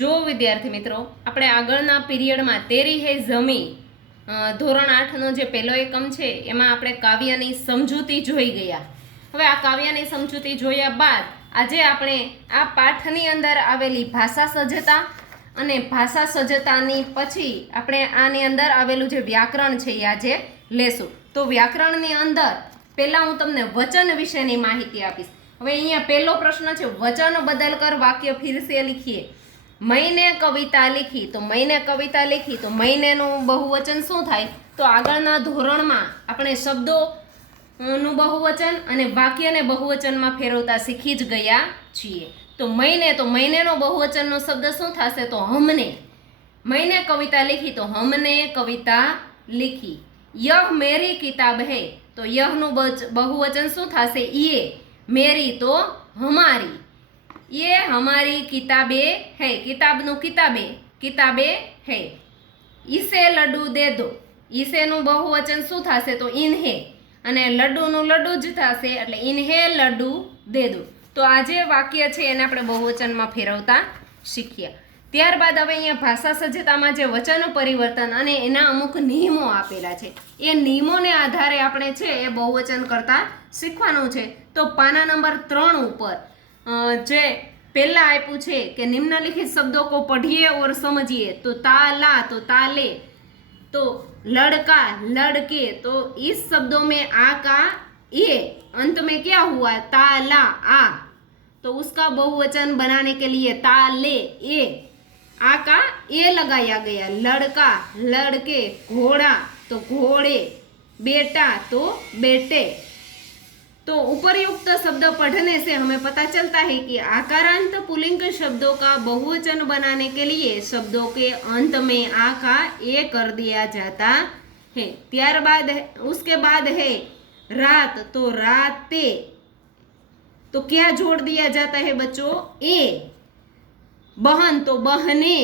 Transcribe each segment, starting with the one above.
जो विद्यार्थी मित्रों આપણે આગળના પીરિયડમાં તેરી હે જમી ધોરણ 8નો જે પહેલો એકમ છે એમાં આપણે કાવ્યની સમજૂતી જોઈ ગયા. હવે આ કાવ્યની સમજૂતી જોયા બાદ આજે આપણે આ પાઠની અંદર આવેલી ભાષા સજ્જતા અને ભાષા સજ્જતાની પછી આપણે આની અંદર આવેલું જે વ્યાકરણ છે એ આજે લેશું. તો વ્યાકરણની અંદર પહેલા હું તમને વચન વિશેની માહિતી આપીશ. હવે અહીંયા પહેલો પ્રશ્ન છે, વચન બદલ કર વાક્ય फिर से लिखिए. मैंने कविता लिखी तो मैंने कविता लिखी तो मैंने નું બહુવચન શું થાય? તો આગળના ધોરણમાં આપણે શબ્દોનું બહુવચન અને વાક્યને બહુવચનમાં ફેરવતા શીખી જ ગયા છીએ. તો મહિનેનો બહુવચનનો શબ્દ શું થશે? તો हमने. मैंने कविता लिखी तो हमने कविता लिखी. यह मेरी किताब है तो यहનું બહુવચન શું થશે? ये. मेरी तो हमारी. ये हमारी किताबें है. किताबનું किताबे है. इसे लड्डू दे दो. इसेનું બહુવચન શું થશે? તો इन्हें. અને લડ્ડુનું લડ્ડુ જ થશે એટલે इन्हें लड्डू दे दो. તો આ જે વાક્ય છે એને આપણે બહુવચનમાં ફેરવતા શીખ્યા. ત્યારબાદ હવે અહીંયા ભાષા સજ્જતામાં જે વચન પરિવર્તન અને એના અમુક નિયમો આપેલા છે એ નિયમોને આધારે આપણે છે એ બહુવચન કરતા શીખવાનું છે. તો પાના નંબર 3 ઉપર જે पहला आप्यू छे कि निम्नलिखित शब्दों को पढ़िए और समझिए. तो ताला तो ताले, तो लड़का लड़के, तो इस शब्दों में आ का ए अंत में क्या हुआ? ताला आ. तो उसका बहुवचन बनाने के लिए ताले ए आ का ए लगाया गया. लड़का लड़के, घोड़ा तो घोड़े, बेटा तो बेटे. तो उपर्युक्त शब्द पढ़ने से हमें पता चलता है कि आकारांत पुल्लिंग शब्दों का बहुवचन बनाने के लिए शब्दों के अंत में आ का ए कर दिया जाता है. त्यारबाद उसके बाद है रात तो राते, तो क्या जोड़ दिया जाता है बच्चों? ए. बहन तो बहने,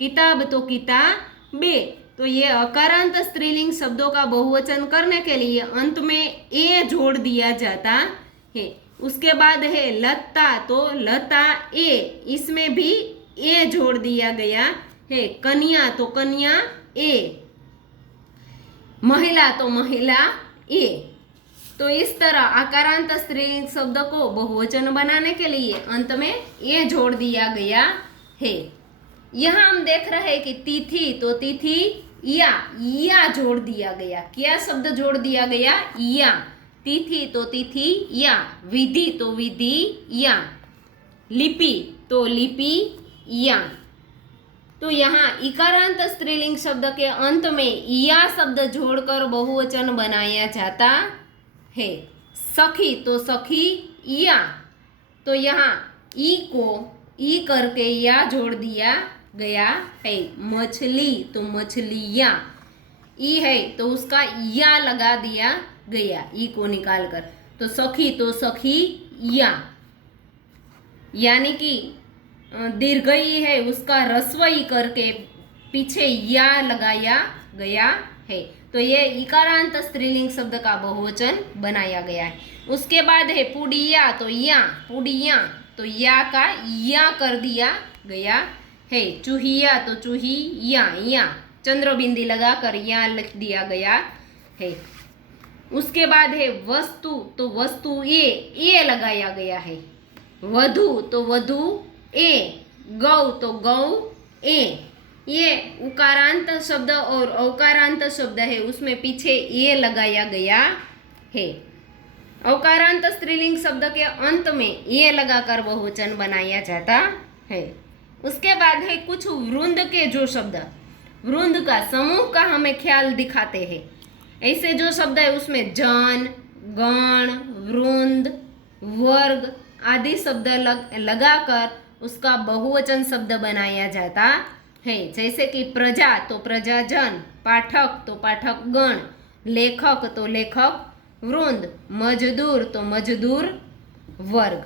किताब तो किताबे. तो ये अकारांत स्त्रीलिंग शब्दों का बहुवचन करने के लिए अंत में ए जोड़ दिया जाता है. उसके बाद है लता तो लता ए, इसमें भी ए जोड़ दिया गया है. कन्या तो कन्या ए, महिला तो महिला ए. तो इस तरह आकारांत स्त्रीलिंग शब्द को बहुवचन बनाने के लिए अंत में ए जोड़ दिया गया है. यहाँ हम देख रहे हैं कि तिथि तो तिथि या जोड़ दिया गया. क्या शब्द जोड़ दिया गया? या. तिथि तो तिथि या. विधि तो विधि या. लिपि तो लिपि या. तो यहाँ इकारांत स्त्रीलिंग शब्द के अंत में या शब्द जोड़कर बहुवचन बनाया जाता है. सखी तो सखी या. तो यहाँ ई को ई करके या जोड़ दिया गया है. मछली तो मछलियाँ ई है तो उसका या लगा दिया गया ई को निकाल कर. तो सखी तो सखी या, यानी कि दीर्घ ई है उसका रस्व ई करके पीछे या लगाया गया है. तो ये इकारांत स्त्रीलिंग शब्द का बहुवचन बनाया गया है. उसके बाद है पुड़िया तो या. पुड़िया तो या का या कर दिया गया है. चूहिया तो चूही या. चंद्रबिंदी लगाकर या लिख दिया गया है. उसके बाद है वस्तु तो वस्तु ए लगाया गया है. वधु तो वधु ए. गौ तो गौ ए. ये उकारांत शब्द और औकारांत शब्द है उसमें पीछे ए लगाया गया है. औकारांत स्त्रीलिंग शब्द के अंत में ए लगाकर बहुवचन बनाया जाता है. उसके बाद है कुछ वृंद के जो शब्द वृंद का समूह का हमें ख्याल दिखाते हैं. ऐसे जो शब्द है उसमें जन, गण, वृंद, वर्ग आदि शब्द लगाकर उसका बहुवचन शब्द बनाया जाता है. जैसे कि प्रजा तो प्रजाजन, पाठक तो पाठक गण, लेखक तो लेखक वृंद, मजदूर तो मजदूर वर्ग.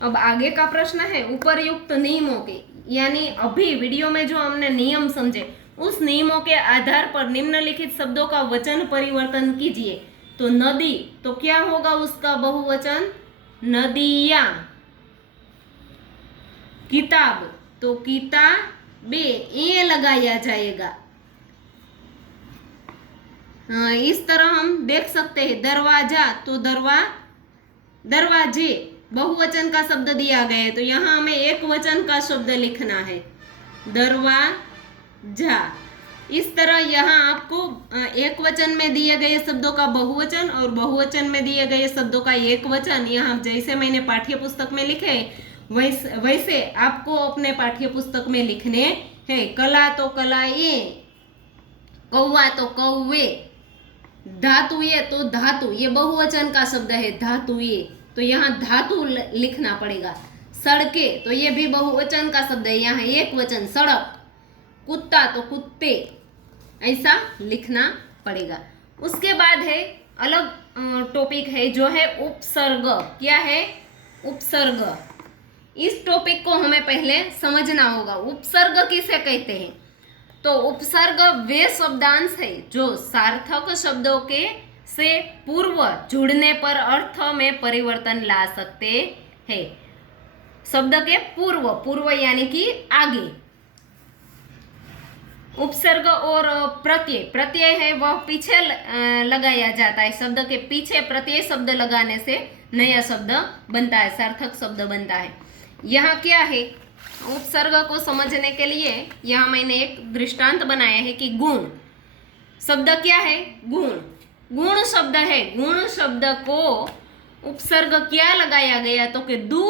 अब आगे का प्रश्न है उपरयुक्त नियमों के, यानी अभी वीडियो में जो हमने नियम समझे उस नियमों के आधार पर निम्नलिखित शब्दों का वचन परिवर्तन कीजिए. तो नदी, तो क्या होगा उसका बहुवचन? नदियां। किताब, तो किताबे, ये लगाया जाएगा। इस तरह हम देख सकते हैं। दरवाजा, तो दरवाजे, बहुवचन का शब्द दिया गया है, तो यहाँ हमें एक वचन का शब्द लिखना है, दरवाजा। इस तरह यहाँ आपको एक वचन में दिए गए शब्दों का बहुवचन और बहुवचन में दिए गए शब्दों का एक वचन, यहाँ जैसे मैंने पाठ्य पुस्तक में लिखे वैसे आपको अपने पाठ्य पुस्तक में लिखने हैं। कला, तो कलाए, कौवा, तो कौवे, धातु, ये तो धातु, ये बहुवचन का शब्द है, धातु ये, तो यहाँ धातु लिखना पड़ेगा। सड़के, तो ये भी बहुवचन का शब्द है, यहाँ एक वचन, सड़क। कुत्ता, तो कुत्ते, ऐसा लिखना पड़ेगा। उसके बाद है अलग टॉपिक है जो है उपसर्ग। क्या है? उपसर्ग। इस टॉपिक को हमें पहले समझना होगा। उपसर्ग किसे कहते हैं? तो उपसर्ग वे शब्दांश है जो सार्थक शब्दों के से पूर्व जुड़ने पर अर्थ में परिवर्तन ला सकते हैं। शब्द के पूर्व यानी कि आगे। उपसर्ग और प्रत्यय है वह पीछे लगाया जाता है। शब्द के पीछे प्रत्यय शब्द लगाने से नया शब्द बनता है, सार्थक शब्द बनता है। यहाँ क्या है? उपसर्ग को समझने के लिए यहाँ मैंने एक दृष्टांत बनाया है कि गुण शब्द क्या है? गुण, गुण शब्द है। गुण शब्द को उपसर्ग क्या लगाया गया? तो कि दू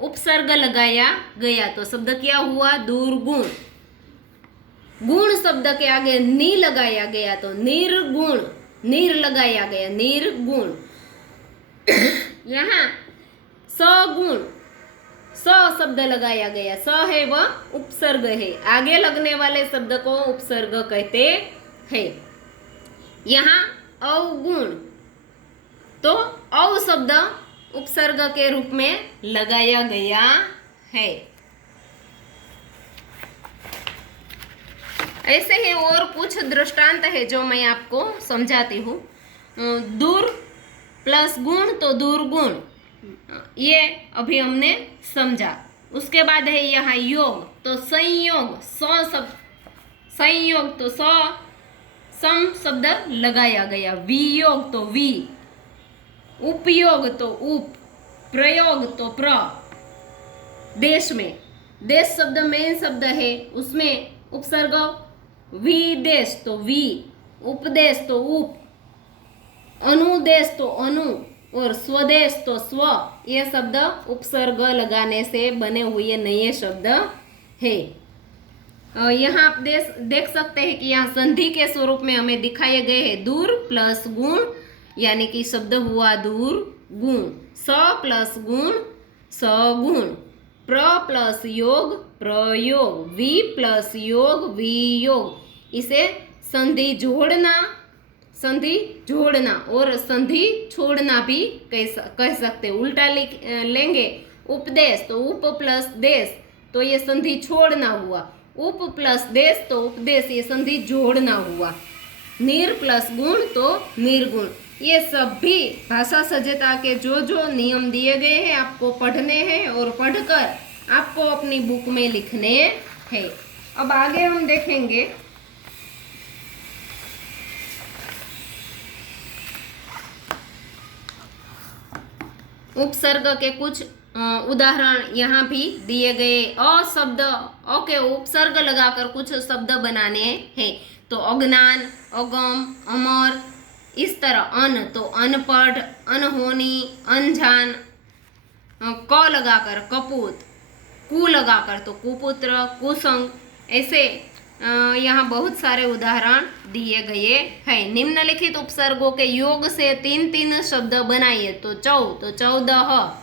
उपसर्ग लगाया गया, तो शब्द क्या हुआ? दुर्गुण। गुण शब्द के आगे नी लगाया गया तो निर्गुण, निर लगाया गया, निर्गुण। यहाँ सगुण, स शब्द लगाया गया, स है वह उपसर्ग है। आगे लगने वाले शब्द को उपसर्ग कहते हैं। यहाँ अवगुण, तो अव शब्द उपसर्ग के रूप में लगाया गया है। ऐसे ही और कुछ दृष्टांत है जो मैं आपको समझाती हूँ। दूर प्लस गुण तो दुर्गुण, ये अभी हमने समझा। उसके बाद है यहाँ योग, तो संयोग, संयोग तो सम शब्द लगाया गया। वियोग तो वी, उपयोग तो उप, प्रयोग तो प्र। देश में, देश शब्द मेन शब्द है, उसमें उपसर्ग विदेश तो वी, उपदेश तो उप, अनुदेश तो अनु और स्वदेश तो स्व। ये शब्द उपसर्ग लगाने से बने हुए नए शब्द है। यहाँ आप देख सकते हैं कि यहाँ संधि के स्वरूप में हमें दिखाए गए हैं। दूर प्लस गुण यानी कि शब्द हुआ दूर गुण, स प्लस गुण सगुण, प्र प्लस योग प्रयोग, वी प्लस योग वियोग। इसे संधि जोड़ना और संधि छोड़ना भी कह सकते हैं। उल्टा लेंगे, उपदेश तो उप प्लस देश, तो ये संधि छोड़ना हुआ। उप प्लस देश तो उपदेश, ये संधि जोड़ना हुआ। निर प्लस गुण तो निर्गुण। ये सभी भाषा सज्जता के जो नियम दिए गए हैं आपको पढ़ने हैं और पढ़कर आपको अपनी बुक में लिखने हैं। अब आगे हम देखेंगे उपसर्ग के कुछ उदाहरण यहाँ भी दिए गए। अ शब्द, अ के उपसर्ग लगाकर कुछ शब्द बनाने हैं। तो अज्ञान, अगम, अमर, इस तरह। अन तो अनपढ़, अनहोनी, अनजान। क लगाकर कपूत, कु लगाकर तो कुपुत्र, कुसंग। ऐसे यहाँ बहुत सारे उदाहरण दिए गए हैं। निम्नलिखित उपसर्गों के योग से 3-3 शब्द बनाइए। तो तो 14,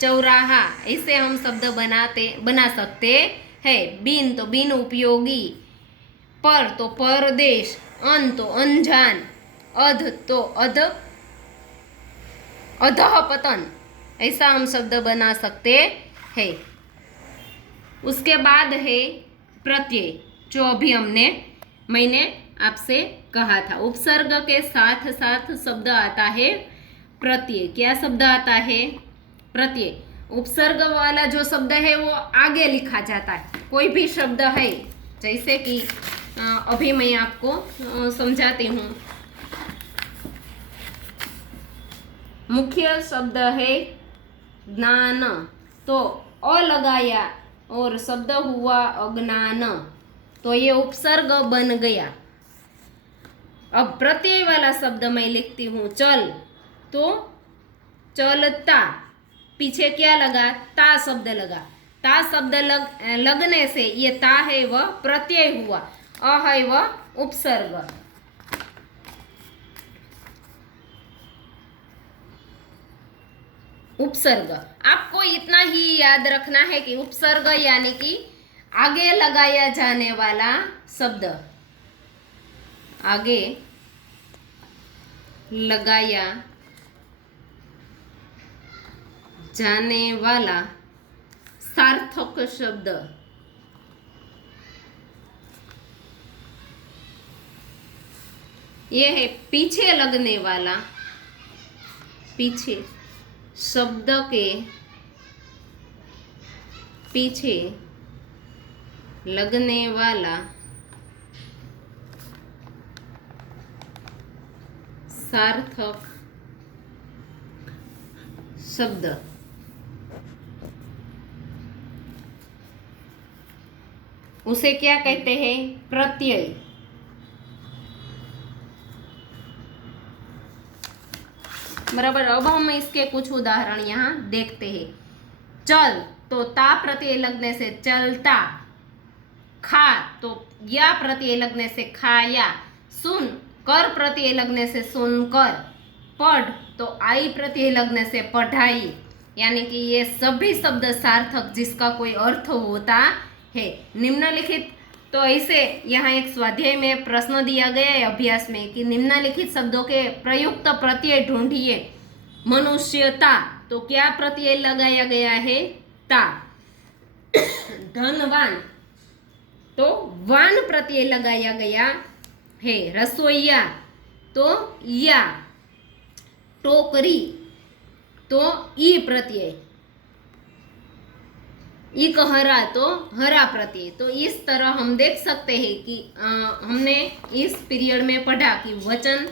चौराहा। ऐसे हम शब्द बना सकते हैं। बिन तो बिन उपयोगी, पर तो परदेश, अन तो अनजान, अध तो अधः पतन। ऐसा हम शब्द बना सकते हैं। उसके बाद है प्रत्यय, जो अभी मैंने आपसे कहा था। उपसर्ग के साथ साथ शब्द आता है प्रत्यय। क्या शब्द आता है? प्रत्यय। उपसर्ग वाला जो शब्द है वो आगे लिखा जाता है। कोई भी शब्द है, जैसे कि अभी मैं आपको समझाती हूँ। मुख्य शब्द है ज्ञान, तो अ लगाया और शब्द हुआ अज्ञान, तो ये उपसर्ग बन गया। अब प्रत्यय वाला शब्द मैं लिखती हूँ चल, तो चलता, पीछे क्या लगा? ता शब्द लगा। ता शब्द लगने से ये ता है वह प्रत्यय हुआ, अ है वह उपसर्ग। उपसर्ग आपको इतना ही याद रखना है कि उपसर्ग यानी कि आगे लगाया जाने वाला शब्द, आगे लगाया जाने वाला सार्थक शब्द, ये है पीछे लगने वाला, पीछे शब्द के पीछे लगने वाला सार्थक शब्द। उसे क्या कहते हैं? प्रत्यय। बराबर। अब हम इसके कुछ उदाहरण यहाँ देखते हैं। चल, तो ता प्रत्यय लगने से चलता। खा, तो या प्रत्यय लगने से खाया। सुन, कर प्रत्यय लगने से सुनकर। पढ़, तो आई प्रत्यय लगने से पढ़ाई। यानी कि ये सभी शब्द सार्थक जिसका कोई अर्थ होता है। निम्नलिखित, तो ऐसे यहाँ एक स्वाध्याय में प्रश्न दिया गया है अभ्यास में कि निम्नलिखित शब्दों के प्रयुक्त प्रत्यय ढूंढिए। मनुष्यता, तो क्या प्रत्यय लगाया गया है? ता। धनवान, तो वान प्रत्यय लगाया गया है। रसोईया, तो या। टोकरी, तो ई प्रत्यय। इक हरा, तो हरा प्रत्यय। तो इस तरह हम देख सकते हैं कि हमने इस पीरियड में पढ़ा कि वचन,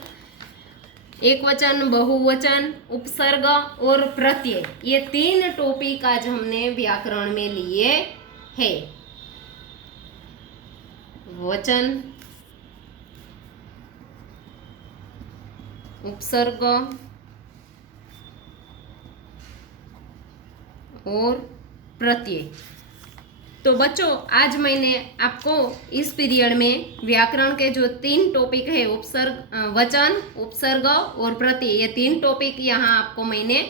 एक वचन, बहुवचन, उपसर्ग और प्रत्यय, ये 3 टॉपिक आज हमने व्याकरण में लिए हैं। वचन, उपसर्ग और प्रत्यय। तो बच्चों, आज मैंने आपको इस पीरियड में व्याकरण के जो 3 टॉपिक है, उपसर्ग, वचन, उपसर्ग और प्रत्यय, ये 3 टॉपिक यहाँ आपको मैंने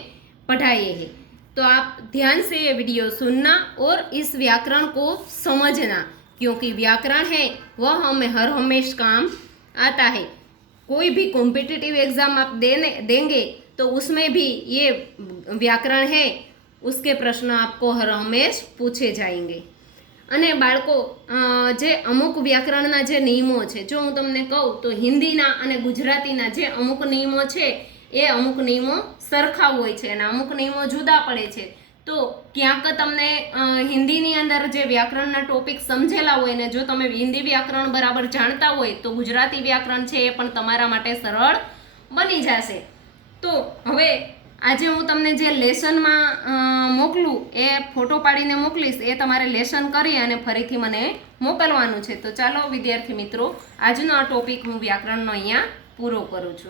पढ़ाए हैं। तो आप ध्यान से ये वीडियो सुनना और इस व्याकरण को समझना, क्योंकि व्याकरण है वह हमें हर हमेशा काम आता है। कोई भी कॉम्पिटिटिव एग्जाम आप देंगे तो उसमें भी ये व्याकरण है, उसके प्रश्न आपको हर हमेश पूछे जाएंगे। અને બાળકો જે અમુક વ્યાકરણના જે નિયમો છે, જો હું તમને કહું તો હિન્દીના અને ગુજરાતીના જે અમુક નિયમો છે એ અમુક નિયમો સરખા હોય છે અને અમુક નિયમો જુદા પડે છે। તો ક્યાંક તમને હિન્દીની અંદર જે વ્યાકરણના ટોપિક સમજેલા હોય ને જો તમે હિન્દી વ્યાકરણ બરાબર જાણતા હોય તો ગુજરાતી વ્યાકરણ છે એ પણ તમારા માટે સરળ બની જશે। તો હવે આજે હું તમને જે લેસનમાં મોકલું એ ફોટો પાડીને મોકલીશ, એ તમારે લેસન કરી અને ફરીથી મને મોકલવાનું છે। તો ચાલો વિદ્યાર્થી મિત્રો, આજનો આ ટોપિક હું વ્યાકરણનો અહીંયા પૂરો કરું છું।